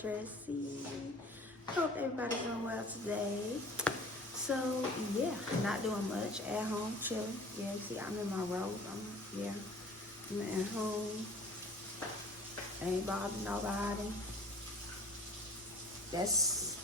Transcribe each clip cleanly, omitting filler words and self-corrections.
Tracy. Hope everybody's doing well today. So yeah, not doing much at home, chilling. Yeah, see, I'm in my robe. I'm at home. Ain't bothering nobody. That's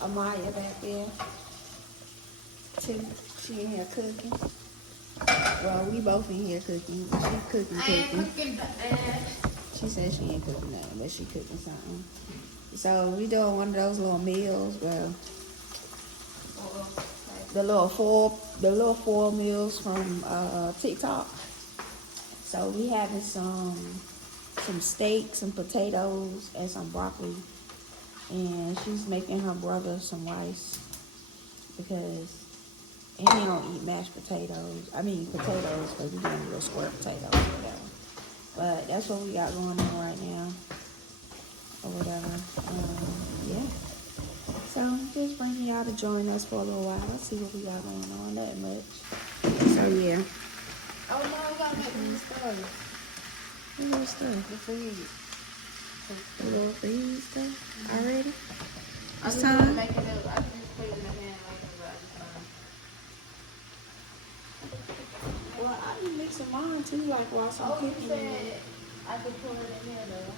Amaya back there too. She in here cooking. Well, we both in here cooking. She cooking. I ain't cooking that. She said she ain't cooking nothing, but she cooking something. So we doing one of those little meals, well, the little four meals from TikTok. So we having some steak, some potatoes, and some broccoli. And she's making her brother some rice because he don't eat mashed potatoes. I mean potatoes, because we doing little square potatoes or whatever. But that's what we got going on right now, or whatever. Yeah. So just bringing y'all to join us for a little while. See what we got going on. That much. So yeah. Oh no, we gotta make new stuff. What little stuff? The food. The little food stuff already. I It's just time. make it up. I can just put it in the pan like that. Well, I be mixing mine too, like while I'm Oh, you cooking. said I could pour it in there though.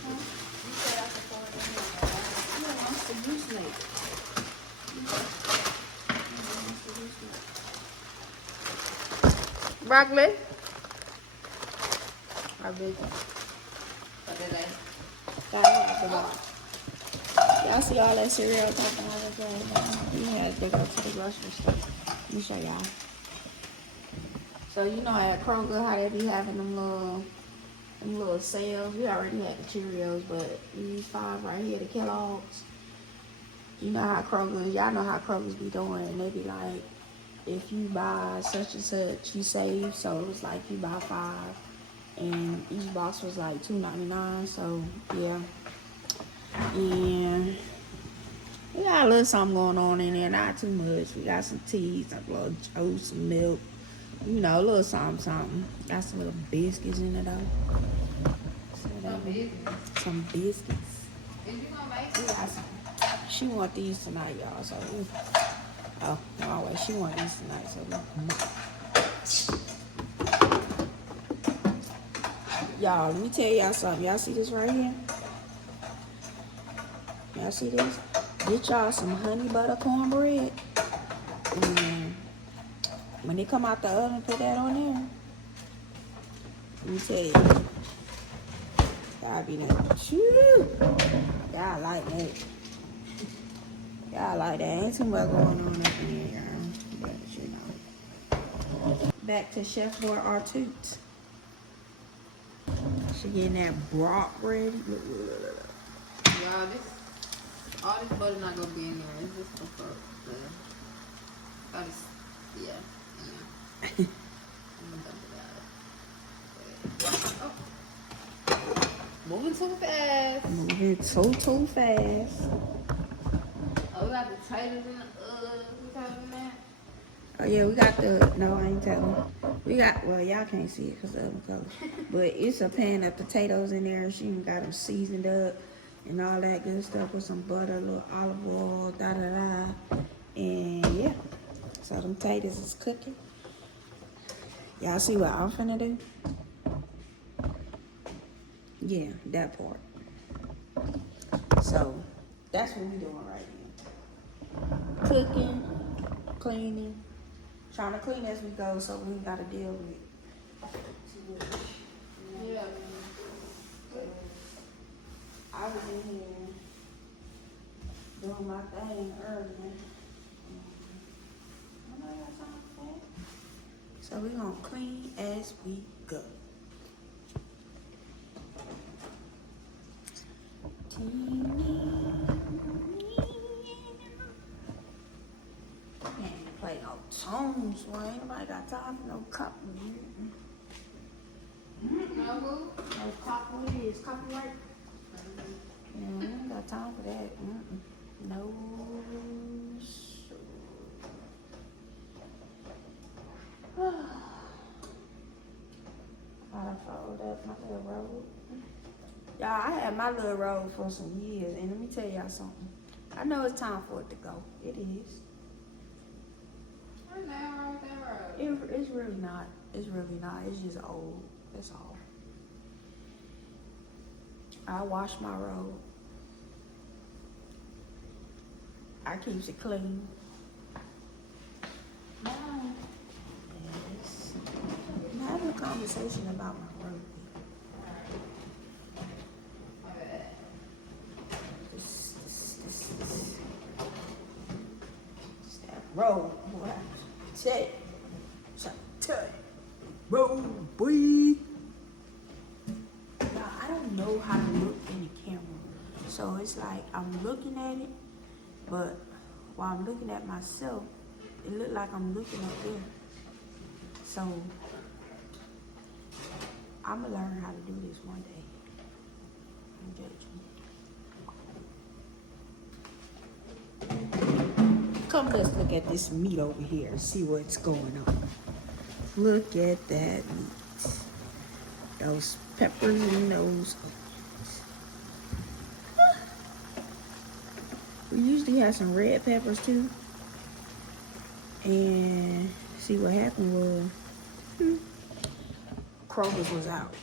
Huh? You said I could pour it in there though. Yeah, I'm the juice maker. Broccoli. How big? What did I? Gotta have the box. Y'all see all that cereal talking all that going. We had to go to the grocery store. Let me show y'all. So you know at Kroger how they be having them little sales. We already had the Cheerios, but these 5 right here, the Kellogg's. You know how Kroger, y'all know how Kroger's be doing, and they be like, if you buy such and such, you save. So it was like you buy 5, and each box was like $2.99. So yeah, and we got a little something going on in there, not too much. We got some tea, some little oats, some milk, you know, a little something. Got some little biscuits in it though. Some biscuits. Is you gonna make We it? got some. She want these tonight, y'all. So no way, she want these tonight. So y'all, let me tell y'all something. Y'all see this right here? Y'all see this? Get y'all some honey butter cornbread. And when they come out the oven, put that on there. Let me tell you. Y'all be like, y'all like that. Y'all like that. Ain't too much going on up in here, y'all. But you know. Back to Chef Boy Artute. She getting that broth ready. Y'all, all this butter not gonna be in there. It's just for the. I just, yeah. I'm gonna dump it out. Oh. Moving too fast. Moving too fast. Oh, we got the potatoes in we talking that? Oh yeah, we got the, no, I ain't telling. We got, well, y'all can't see it because of the color. But it's a pan of potatoes in there. She even got them seasoned up and all that good stuff with some butter, a little olive oil, da-da-da. And yeah, so them potatoes is cooking. Y'all see what I'm finna do? Yeah, that part. So that's what we doing right now. Cooking, cleaning, trying to clean as we go so we ain't gotta deal with too much. Yeah. I was in here doing my thing earlier. I know I got time for that. So we gonna clean as we go. Can't play no tunes, boy. Ain't nobody got time for no copy. No. No copy is copyright. Yeah, I ain't got time for that. No. Gotta fold up my little robe. Y'all, I had my little road for some years, and let me tell y'all something. I know it's time for it to go. It is. What's wrong with that road? It's really not. It's really not. It's just old. That's all. I wash my road. I keeps it clean. Mom. Yes. I'm having a conversation about my road. My bad. This that road, boy. Say it. Tell it. Road, boy. Now, I don't know how to look in the camera. So it's like I'm looking at it, but while I'm looking at myself, it look like I'm looking up there. So I'm gonna learn how to do this one day. Don't judge me. Come, let's look at this meat over here and see what's going on. Look at that meat. Those peppers and those onions. We usually have some red peppers too. And see what happened was Kroger's was out.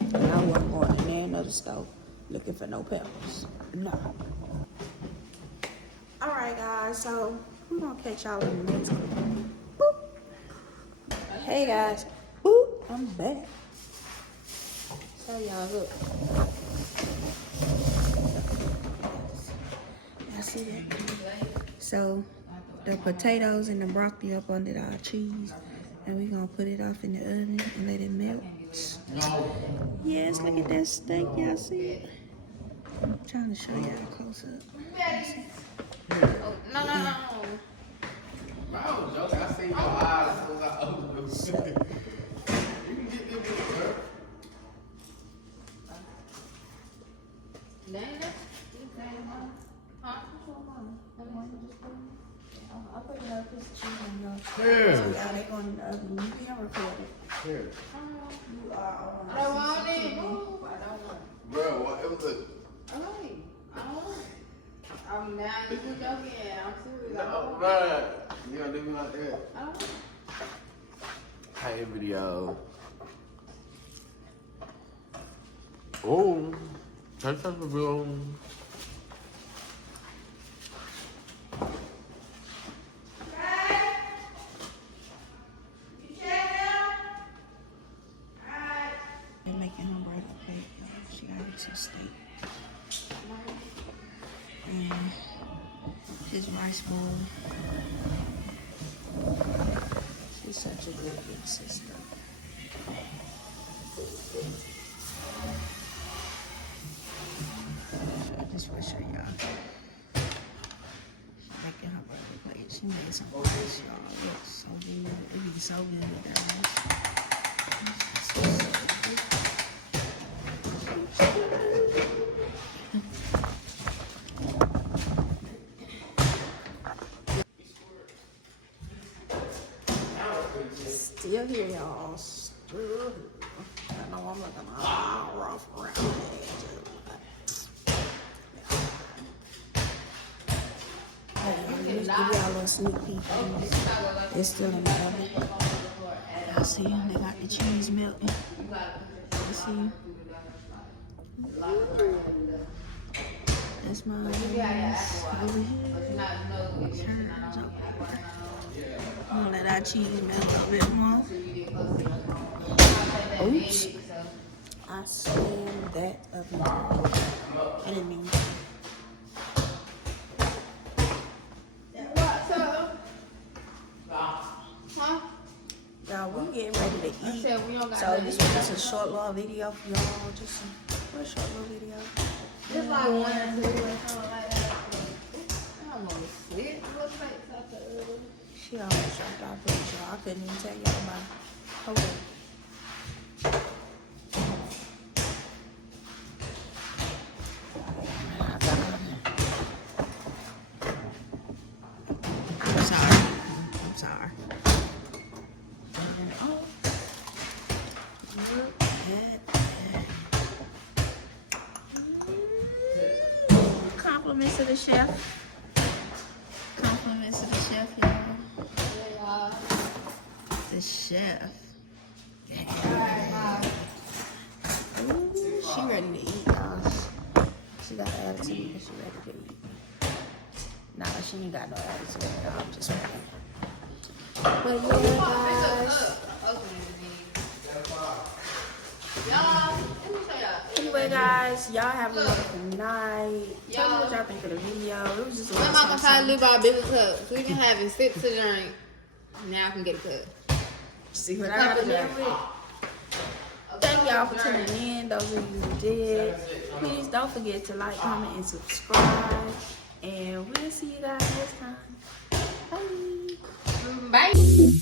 And I wasn't going in there another store looking for no peppers. No. Alright guys, so we're gonna catch y'all in the next clip. Boop. Hey guys. Boop. I'm back. So y'all look. Y'all see that? So the potatoes and the broccoli up under our cheese, and we're gonna put it off in the oven and let it melt. Yes, look at that steak, y'all see it? I'm trying to show y'all close up. Oh, no. Bro, I was joking. I seen your eyes as soon as I opened them. You can get them with her. Dang, that's huh? I'll put it up this cheese on your. Yeah. So y'all, they going in the oven. You can record it. Here. You are on. I don't want it. Move. I don't want it. Bro, what? It was a. Okay. I don't want it. I'm not even joking. I'm serious. I don't No, want it. bro. You gonna do me like that? I don't want it. Hey, video. Oh. Touch up the room. They're making her right up plate, y'all. She gotta eat some steak. And his rice bowl. She's such a good big sister. I just want to show y'all. She's making her right up plate. She made some rice, y'all. It looks so good. It be so good with that rice. Still here, y'all. Still here. I know I'm looking all rough around the edges. Let me just give y'all a little sneak peek. It's still in the oven. Y'all see, they got the cheese melting. You see? That's my onions over here. Turns over here. I'm gonna let our cheese melt a little bit more. Oops. I slammed that oven. I didn't mean to. Huh? Y'all, we getting ready to I eat. said we don't got So nothing this to was eat. just a short little video for y'all. Just a short little video. Just like one or two or something like that. I don't know. It looks like something. She almost dropped our picture. I couldn't even tell y'all about it. Hold on. I'm sorry. I'm sorry. And, oh, look at that. the chef. Compliments to the chef, y'all. Yeah, The chef. y'all. Ooh, she ready to eat, y'all. She got an attitude, but she ready to eat. Nah, she ain't got no attitude. Y'all. I'm just ready. But yeah, guys. Anyway, guys, y'all have a wonderful night. Tell me what y'all think of the video. It was just a My little mama tried to something. live our bigger cup. So we can have it sip to drink. Now I can get a cup. See what I got to live with. Thank y'all for tuning in. Those of you who did, please don't forget to like, comment, and subscribe. And we'll see you guys next time. Bye. Bye.